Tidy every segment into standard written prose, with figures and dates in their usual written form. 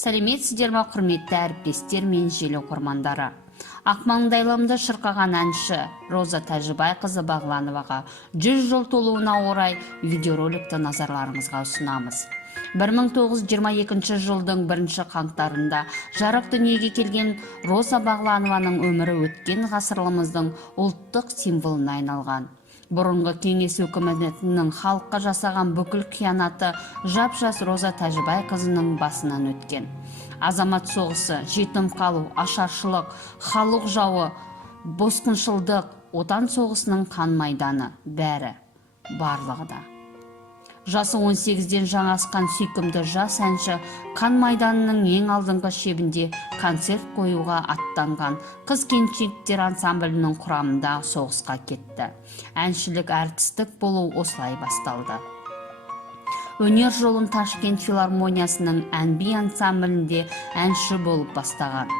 Сәлеметсіздер ме, құрметті әріптестер мен желі оқырмандары. Ақмаңдайламды шырқаған әнші Роза Тәжібайқызы Бағлановаға 100 жыл толуына орай видеороликті назарларыңызға ұсынамыз. 1922 жылдың 1 қаңтарында жарық дүниеге келген Роза Бағланованың өмірі өткен ғасырлымыздың ұлттық символына айналған. Бұрынғы кеңес өкіметінің халыққа жасаған бүкіл қиянаты жап-жас Роза Тәжібайқызының басынан өткен. Азамат соғысы, жетім қалу, ашаршылық, халық жауы, босқыншылдық, отан соғысының қан майданы, барлығы да. Жасы 18-ден жаңа асқан сүйкімді жас әнші қан майданының ең алдыңғы шебінде концерт қоюға аттанған қыз-келіншектер ансамблінің құрамында соғысқа кетті. Әншілік, әртістік болу осылай басталды. Өнер жолын Ташкент филармониясының ән-би ансамблінде әнші болып бастаған.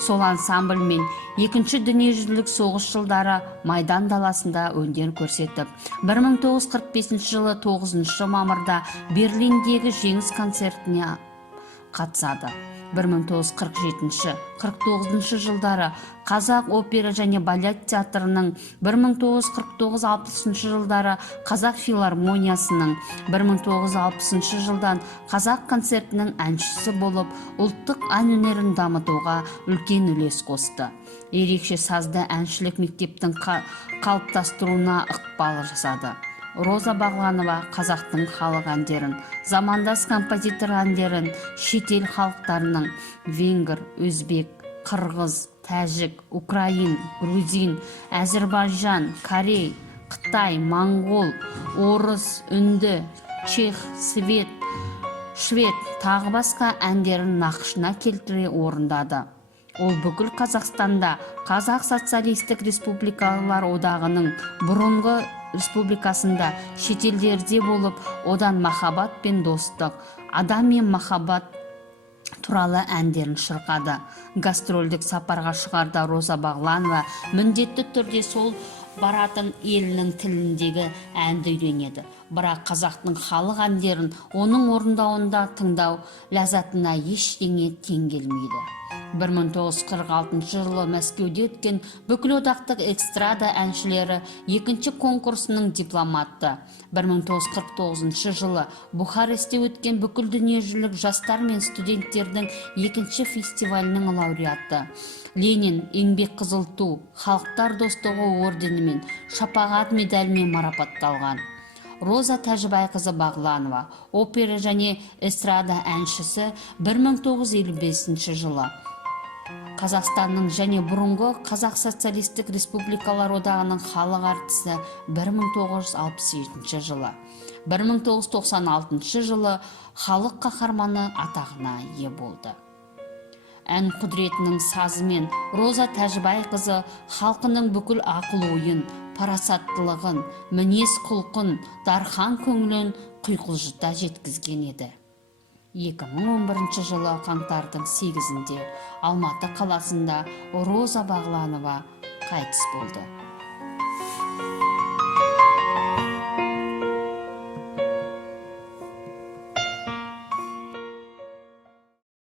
Сол ансамбльмен екінші дүниежүзілік соғыс жылдары Майдан даласында өнер көрсетіп, 1945 жылы 9 мамырда Берлиндегі жеңіс концертіне қатысады. 1947-49 жылдары Қазақ опера және балет театрының, 1949-60 жылдары Қазақ филармониясының, 1960 жылдан Қазақ концертінің әншісі болып, ұлттық ән өнерін дамытуға үлкен үлес қосты. Ерекше сазды әншілік мектептің қалыптастыруына ықпал жасады. Роза Бағланова қазақтың халық әндерін, замандас композитор әндерін шетел халықтарының венгр, өзбек, қырғыз, тәжік, украин, грузин, әзірбайжан, корей, қытай, моңғол, орыс, үнді, чех, швед тағы басқа әндерін нақышына келтіре орындады. Ол бүкіл Қазақстанда Қазақ социалистік республикалар одағының бұрынғы республикасында, шетелдерде болып, одан махаббат пен достық, адам мен махаббат туралы әндерін шырқады. Гастрольдік сапарға шығарда Роза Бағланова міндетті түрде сол баратын елінің тіліндегі әнді үйренеді. Бірақ қазақтың халық әндерін оның орындауында тыңдау ләззатына ештеңе тең келмейді. 1946 жылы Мәскеуде өткен бүкілодақтық эстрада әншілері екінші конкурсының дипломаты. 1949 жылы Бухаресте өткен бүкіл дүниежүзілік жастар мен студенттердің екінші фестивалінің лауреаты. Ленин, еңбек қызыл ту, халықтар достығы орденімен, шапағат медалімен марапатталған. Роза Тәжібайқызы Бағланова, опера және эстрада әншісі 1955 жылы. Қазақстанның және бұрынғы Қазақ социалистік республикалар одағының халық артисі 1967 жылы. 1996 жылы халық қаһарманы атағына ие болды. Ән құдіретінің сазымен Роза Тәжібайқызы халқының бүкіл ақыл-ойын, парасаттылығын, мінез құлқын, дархан көңілін құйқылжыта жеткізген еді. 2011 жылы қаңтардың 8-інде Алматы қаласында Роза Бағланова қайтыс болды.